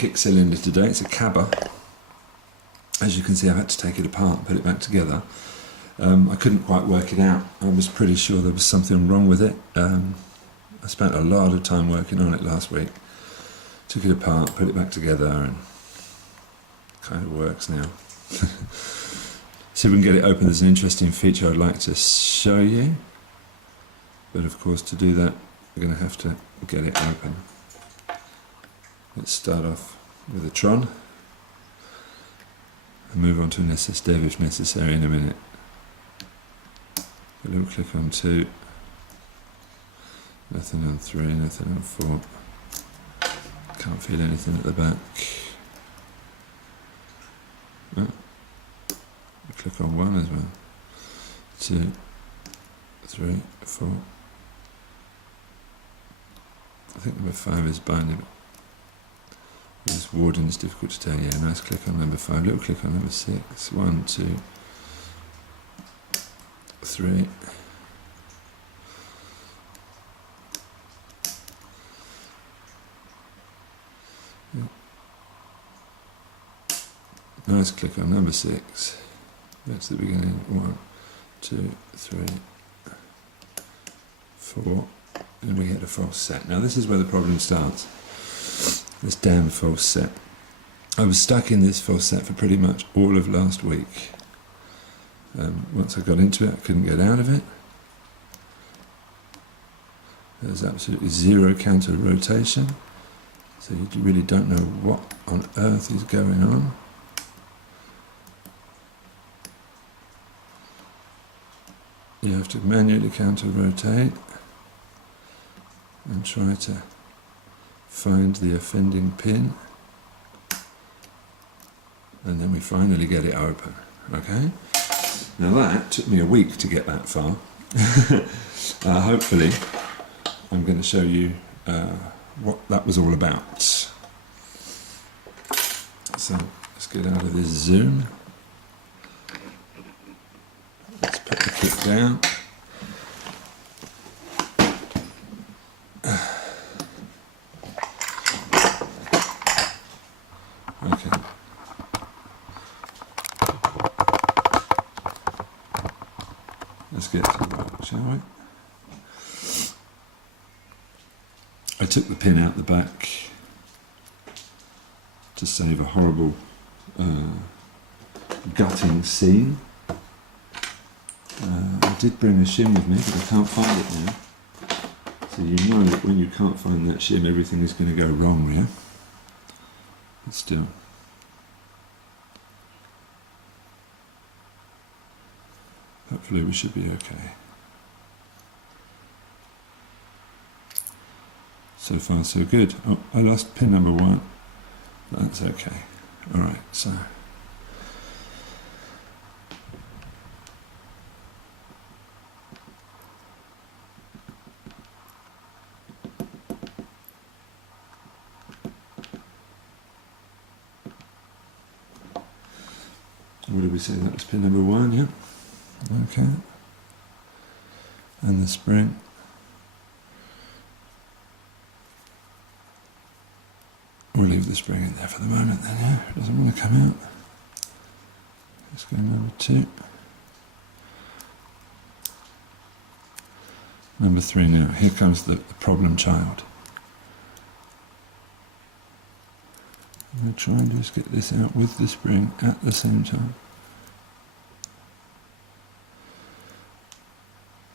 KiK cylinder today. It's a Kaba. As you can see, I've had to take it apart and put it back together. I couldn't quite work it out. I was pretty sure there was something wrong with it. I spent a lot of time working on it last week. Took it apart, put it back together, and it kind of works now. See if we can get it open. There's an interesting feature I'd like to show you. But of course, to do that, we're going to have to get it open. Let's start off with a Tron and move on to an SS Dev if necessary in a minute. A little click on 2, nothing on 3, nothing on 4. Can't feel anything at the back. Oh. Click on 1 as well. 2, 3, 4. I think number 5 is binding. This warden is difficult to tell. Yeah, nice click on number 5. Little click on number 6. 1, 2, 3. Yeah. Nice click on number 6. That's the beginning. 1, 2, 3, 4. And we get a false set. Now this is where the problem starts. This damn false set. I was stuck in this false set for pretty much all of last week. Once I got into it, I couldn't get out of it. There's absolutely zero counter rotation, so you really don't know what on earth is going on. You have to manually counter rotate and try to find the offending pin, and then we finally get it open. Okay, now that took me a week to get that far. Hopefully I'm going to show you what that was all about. So let's get out of this zoom. Let's put the KiK down. Okay. Let's get to work, shall we? I took the pin out the back to save a horrible gutting scene. I did bring a shim with me, but I can't find it now. So you know that when you can't find that shim, everything is going to go wrong, yeah? But still. Hopefully we should be okay. So far so good. Oh, I lost pin number 1. That's okay. Alright, so what did we say? That was pin number 1, yeah? Okay. And the spring. We'll leave the spring in there for the moment then, yeah? It doesn't want to come out. Let's go number 2. Number 3 now. Here comes the problem child. I'm going to try and just get this out with the spring at the same time.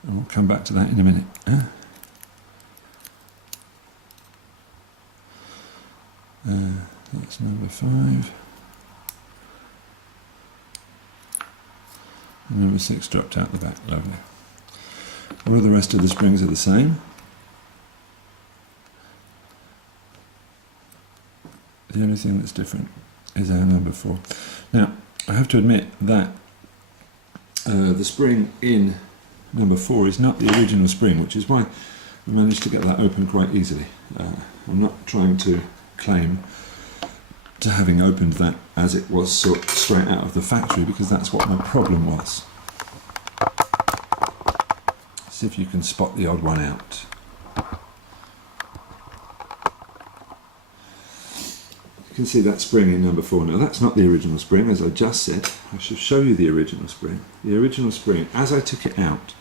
And we'll come back to that in a minute. Yeah? That's number 5. And number 6 dropped out the back, lovely. All the rest of the springs are the same. The only thing that's different is our number 4. Now, I have to admit that the spring in number 4 is not the original spring, which is why we managed to get that open quite easily. I'm not trying to claim to having opened that as it was straight out of the factory, because that's what my problem was. See if you can spot the odd one out. can see that spring in number 4. Now that's not the original spring, as I just said. I should show you the original spring. The original spring, as I took it out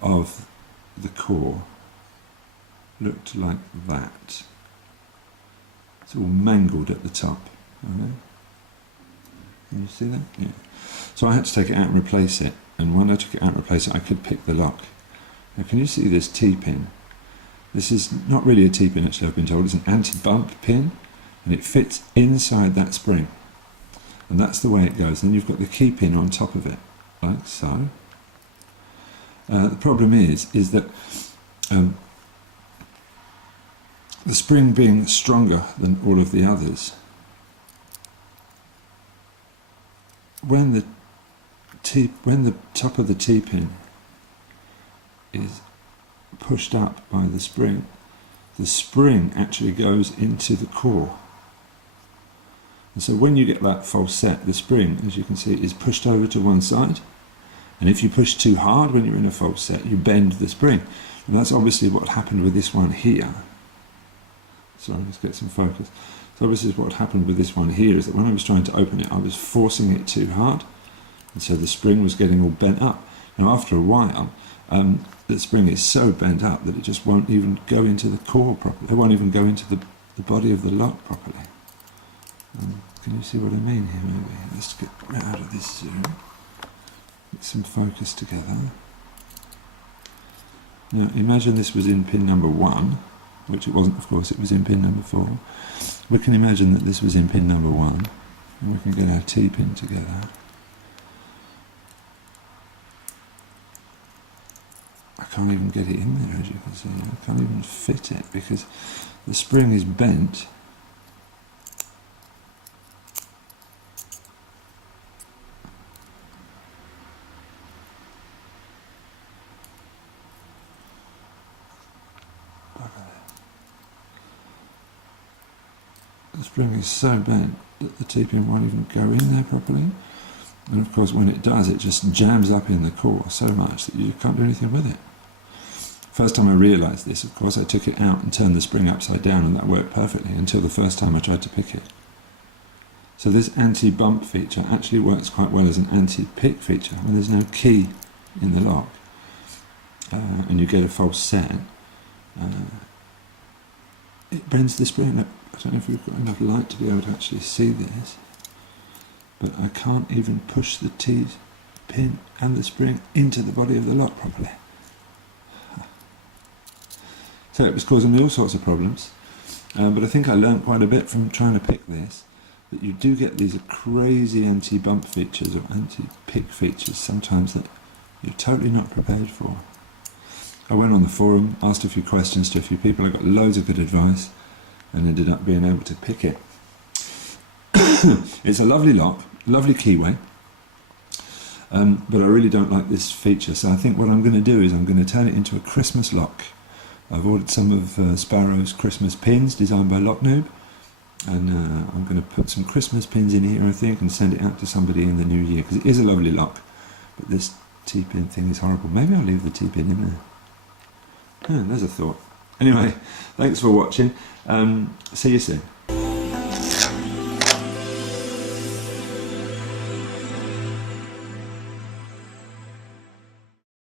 of the core, looked like that. It's all mangled at the top. Can you see that? Yeah. So I had to take it out and replace it. And when I took it out and replaced it, I could pick the lock. Now can you see this T-pin? This is not really a T-pin, actually, I've been told. It's an anti-bump pin, and it fits inside that spring. And that's the way it goes. Then you've got the key pin on top of it, like so. The problem is that the spring being stronger than all of the others, when the top of the T-pin is pushed up by the spring actually goes into the core. And so when you get that false set, the spring, as you can see, is pushed over to one side. And if you push too hard when you're in a false set, you bend the spring. And that's obviously what happened with this one here. Sorry, let's get some focus. So obviously what happened with this one here is that when I was trying to open it, I was forcing it too hard. And so the spring was getting all bent up. Now after a while, the spring is so bent up that it just won't even go into the core properly. It won't even go into the body of the lock properly. Can you see what I mean here, maybe? Let's get out of this zoom. Get some focus together. Now imagine this was in pin number 1, which it wasn't, of course, it was in pin number 4. We can imagine that this was in pin number 1, and we can get our T-pin together. I can't even get it in there, as you can see. I can't even fit it because the spring is bent. The spring is so bent that the T-pin won't even go in there properly. And of course when it does, it just jams up in the core so much that you can't do anything with it. First time I realised this, of course, I took it out and turned the spring upside down, and that worked perfectly until the first time I tried to pick it. So this anti-bump feature actually works quite well as an anti-pick feature when there's no key in the lock and you get a false set. It bends the spring. I don't know if we've got enough light to be able to actually see this, but I can't even push the T-pin and the spring into the body of the lock properly. So it was causing me all sorts of problems, but I think I learned quite a bit from trying to pick this, that you do get these crazy anti-bump features or anti-pick features sometimes that you're totally not prepared for. I went on the forum, asked a few questions to a few people, I got loads of good advice and ended up being able to pick it. It's a lovely lock, lovely keyway, but I really don't like this feature, so I think what I'm going to do is I'm going to turn it into a Christmas lock. I've ordered some of Sparrow's Christmas pins designed by Lock Noob, and I'm going to put some Christmas pins in here, I think, and send it out to somebody in the new year, because it is a lovely lock, but this T-pin thing is horrible. Maybe I'll leave the T-pin in there. There's a thought. Anyway, thanks for watching. See you soon.